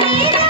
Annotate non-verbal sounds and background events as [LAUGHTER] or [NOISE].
Thank [LAUGHS] you.